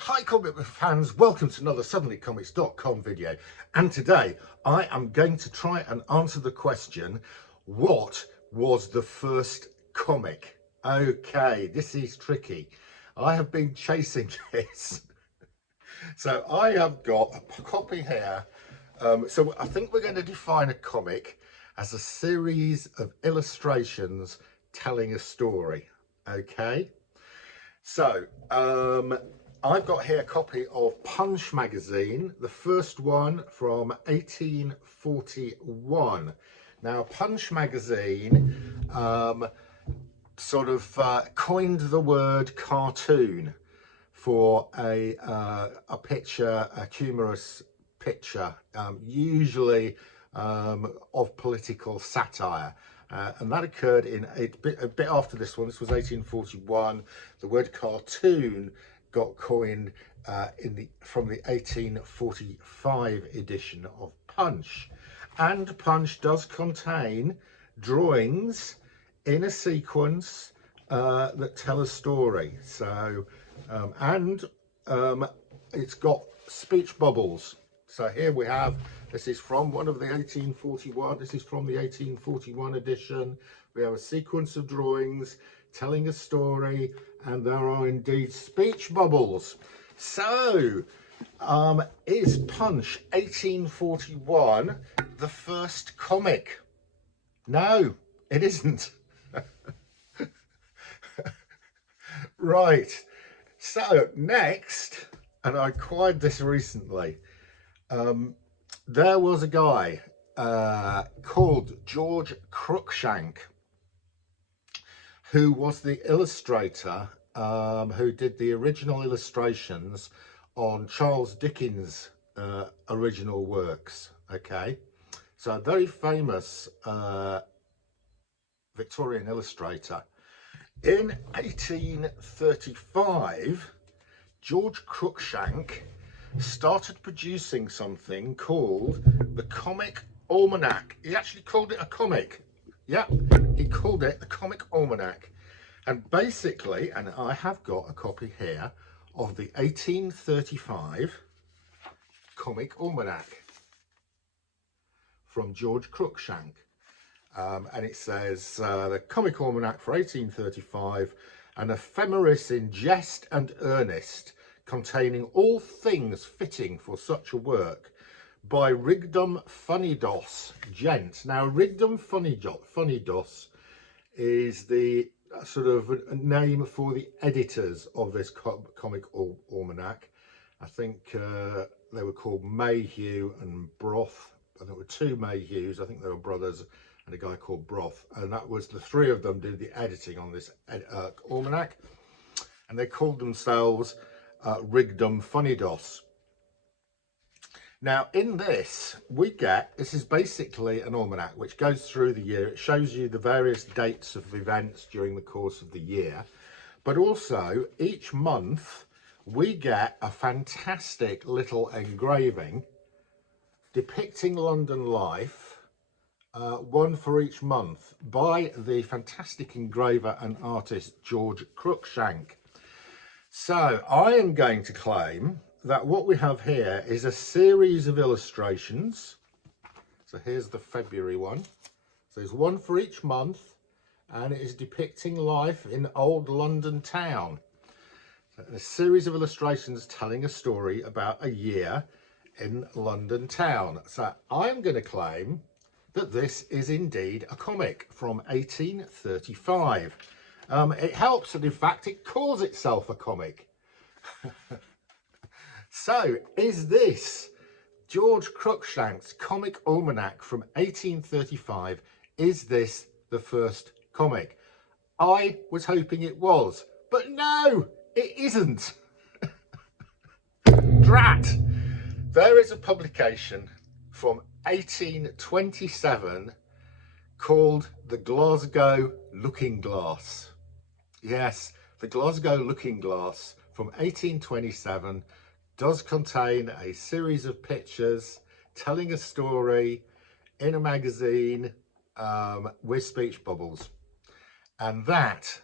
Hi comic book fans, welcome to another suddenlycomics.com video, and today I am going to try and answer the question, what was the first comic? Okay, this is tricky. I have been chasing this. So I have got a copy here. So I think we're going to define a comic as a series of illustrations telling a story. Okay, so I've got here a copy of Punch magazine, the first one from 1841. Now Punch magazine coined the word cartoon for a picture, a humorous picture, usually of political satire. And that occurred in a bit after this one. This was 1841. The word cartoon got coined from the 1845 edition of Punch. And Punch does contain drawings in a sequence that tell a story. So, it's got speech bubbles. So here we have, this is from one of the 1841, this is from the 1841 edition. We have a sequence of drawings telling a story, and there are indeed speech bubbles. So, is Punch 1841 the first comic? No, it isn't. Right, so next, and I acquired this recently, there was a guy called George Cruikshank, who was the illustrator who did the original illustrations on Charles Dickens' original works. Okay, so a very famous Victorian illustrator. In 1835, George Cruikshank started producing something called the Comic Almanac. He actually called it a comic. Yeah, he called it the Comic Almanac. And basically, and I have got a copy here of the 1835 Comic Almanac from George Cruikshank. And it says the Comic Almanac for 1835, an ephemeris in jest and earnest, containing all things fitting for such a work, by Rigdon Funnydos, gent. Now Rigdon Funnydos is the sort of a name for the editors of this Comic Almanac. I think they were called Mayhew and Broth. I think there were two Mayhews. I think they were brothers, and a guy called Broth, and that was the three of them did the editing on this almanac, and they called themselves Rigdon Funnydos. Now in this we get, this is basically an almanac which goes through the year. It shows you the various dates of events during the course of the year, but also each month we get a fantastic little engraving depicting London life, one for each month, by the fantastic engraver and artist George Cruikshank. So I am going to claim that what we have here is a series of illustrations. So here's the February one. So there's one for each month, and it is depicting life in old London town. So a series of illustrations telling a story about a year in London town. So I'm going to claim that this is indeed a comic from 1835. It helps that in fact it calls itself a comic. So is this George Cruikshank's Comic Almanac from 1835, is this the first comic? I was hoping it was, but no, it isn't. Drat! There is a publication from 1827 called the Glasgow Looking Glass. Yes, the Glasgow Looking Glass from 1827 does contain a series of pictures telling a story in a magazine with speech bubbles, and that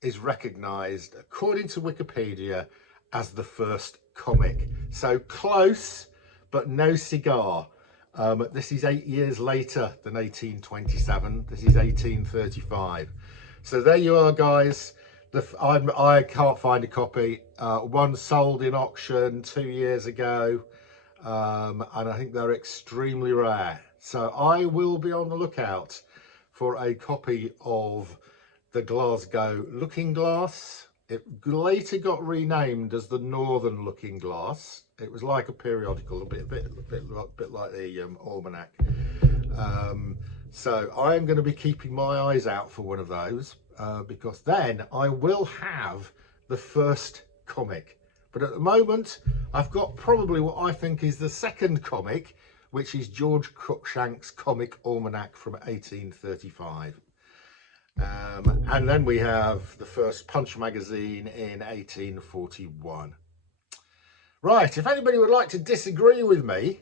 is recognised, according to Wikipedia, as the first comic. So close, but no cigar. This is 8 years later than 1827. This is 1835. So there you are, guys. I can't find a copy. One sold in auction 2 years ago, and I think they're extremely rare. So I will be on the lookout for a copy of the Glasgow Looking Glass. It later got renamed as the Northern Looking Glass. It was like a periodical, a bit like the Almanac. So I am going to be keeping my eyes out for one of those, because then I will have the first comic. But at the moment, I've got probably what I think is the second comic, which is George Cruikshank's Comic Almanac from 1835. And then we have the first Punch magazine in 1841. Right, if anybody would like to disagree with me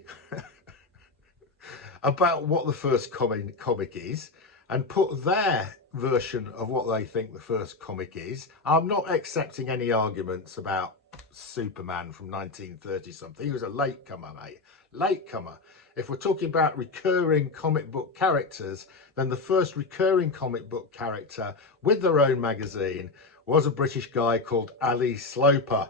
about what the first comic is and put their version of what they think the first comic is, I'm not accepting any arguments about Superman from 1930 something. He was a latecomer, mate. Latecomer. If we're talking about recurring comic book characters, then the first recurring comic book character with their own magazine was a British guy called Ali Sloper.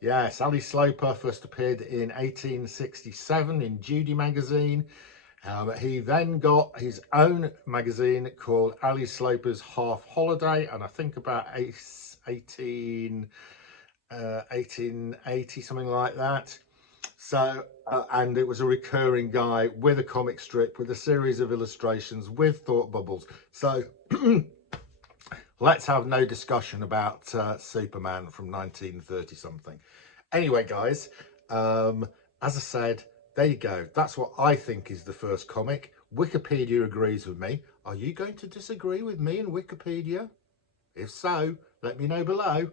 Yes, Ali Sloper first appeared in 1867 in Judy magazine. He then got his own magazine called Ali Sloper's Half Holiday, and I think about 1880, something like that. So, and it was a recurring guy with a comic strip, with a series of illustrations, with thought bubbles. So let's have no discussion about Superman from 1930 something. Anyway, guys, as I said, there you go. That's what I think is the first comic. Wikipedia agrees with me. Are you going to disagree with me and Wikipedia? If so, let me know below.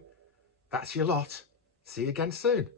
That's your lot. See you again soon.